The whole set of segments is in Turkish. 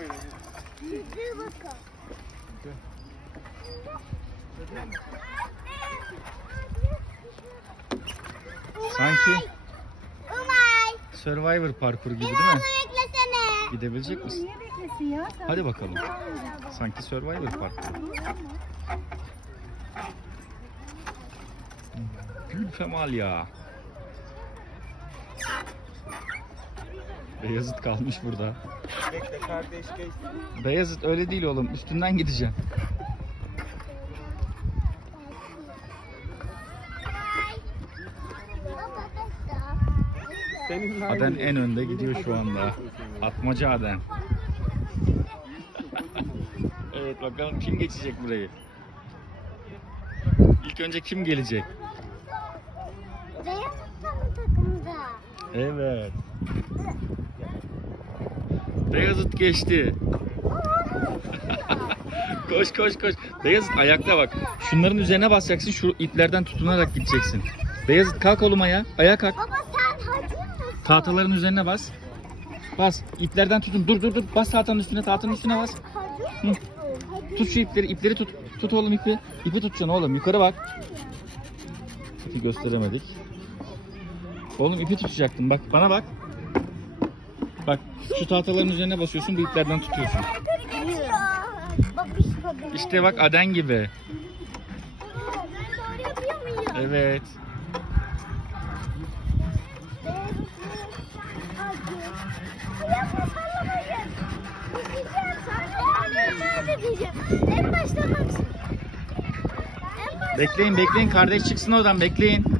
Bakın. Sanki Umay. Survivor parkuru gibi değil mi? beklesene. Gidebilecek misin? Niye beklesin ya? Sen Hadi bakalım. Sanki Survivor parkuru. Gülfemal ya. Beyazıt kalmış burada. Bekle kardeş geç. Beyazıt öyle değil oğlum. Üstünden gideceğim. Aden en önde gidiyor şu anda. Atmaca Aden. evet bakalım kim geçecek burayı? İlk önce kim gelecek? Beyaz takım takımda. Evet. Beyazıt geçti. koş koş koş. Beyazıt ayakta bak. Şunların üzerine basacaksın. Şu iplerden tutunarak gideceksin. Beyazıt kalk oğlum ayağa. Ayağa kalk. Baba sen hacı mısın? Tahtaların üzerine bas. Bas. İplerden tutun. Dur dur dur. Bas tahtanın üstüne. Tahtanın üstüne bas. Hı. Tut şu ipleri. ipleri tut. Tut oğlum ipi. İpi tutacaksın oğlum. Yukarı bak. İpi gösteremedik. Oğlum ipi tutacaktın. Bak bana bak. Bak şu tahtaların üzerine basıyorsun. Bu iplerden tutuyorsun. İşte bak Aden gibi. Evet. Bekleyin bekleyin. Kardeş çıksın oradan. Bekleyin.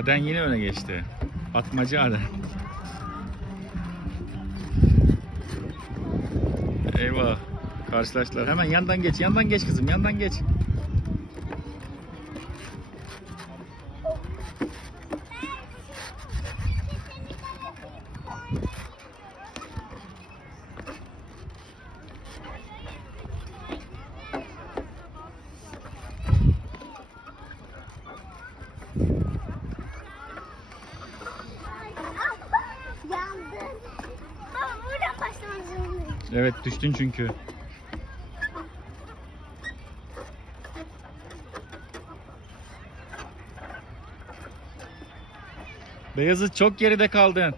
Aden yine öne geçti. Atmacı Aden. Eyvah. Karşılaştılar. Hemen yandan geç. Yandan geç kızım. Yandan geç. Evet düştün çünkü. Beyazıt çok geride kaldın.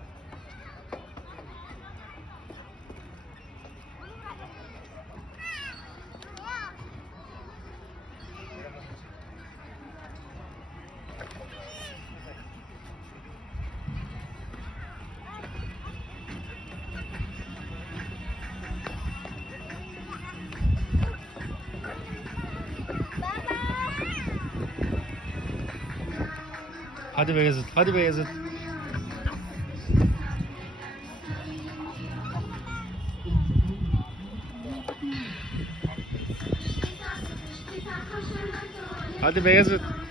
Hadi Beyazıt, hadi Beyazıt. Hadi Beyazıt.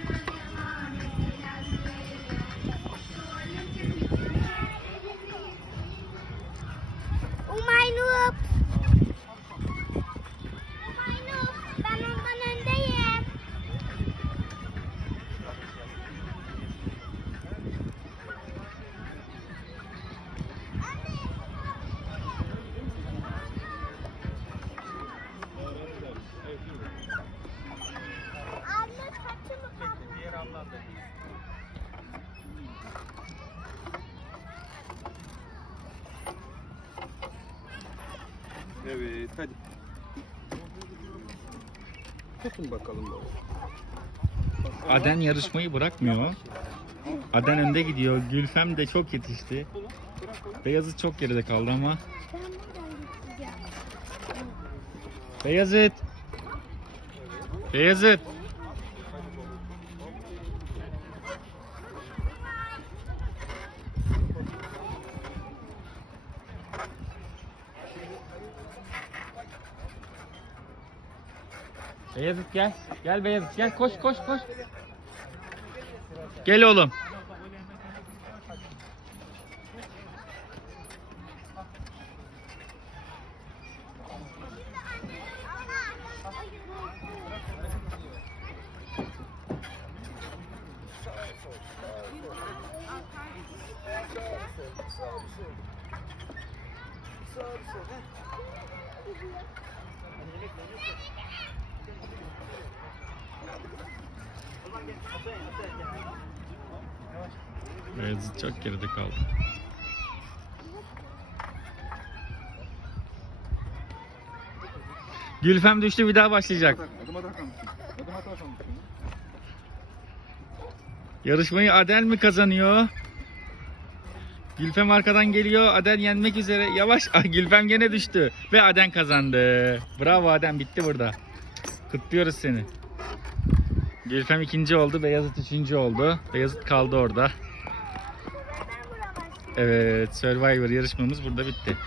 Evet hadi. Tutun bakalım böyle. Aden yarışmayı bırakmıyor. Aden önde gidiyor. Gülfem de çok yetişti. Beyazıt çok geride kaldı ama. Beyazıt. Beyazıt. Beyazıt gel. Gel Beyazıt gel. Koş koş koş. Gel oğlum. Beyazıt çok geride kaldı. Gülfem düştü bir daha başlayacak. Adım atar mısın? Adım atar mısın? Yarışmayı Adel mi kazanıyor? Gülfem arkadan geliyor. Adel yenmek üzere. Yavaş. Ah, Gülfem gene düştü. Ve Adem kazandı. Bravo Adem. Bitti burada. Kutluyoruz seni. Gülfem ikinci oldu. Beyazıt üçüncü oldu. Beyazıt kaldı orada. Evet. Survivor yarışmamız burada bitti.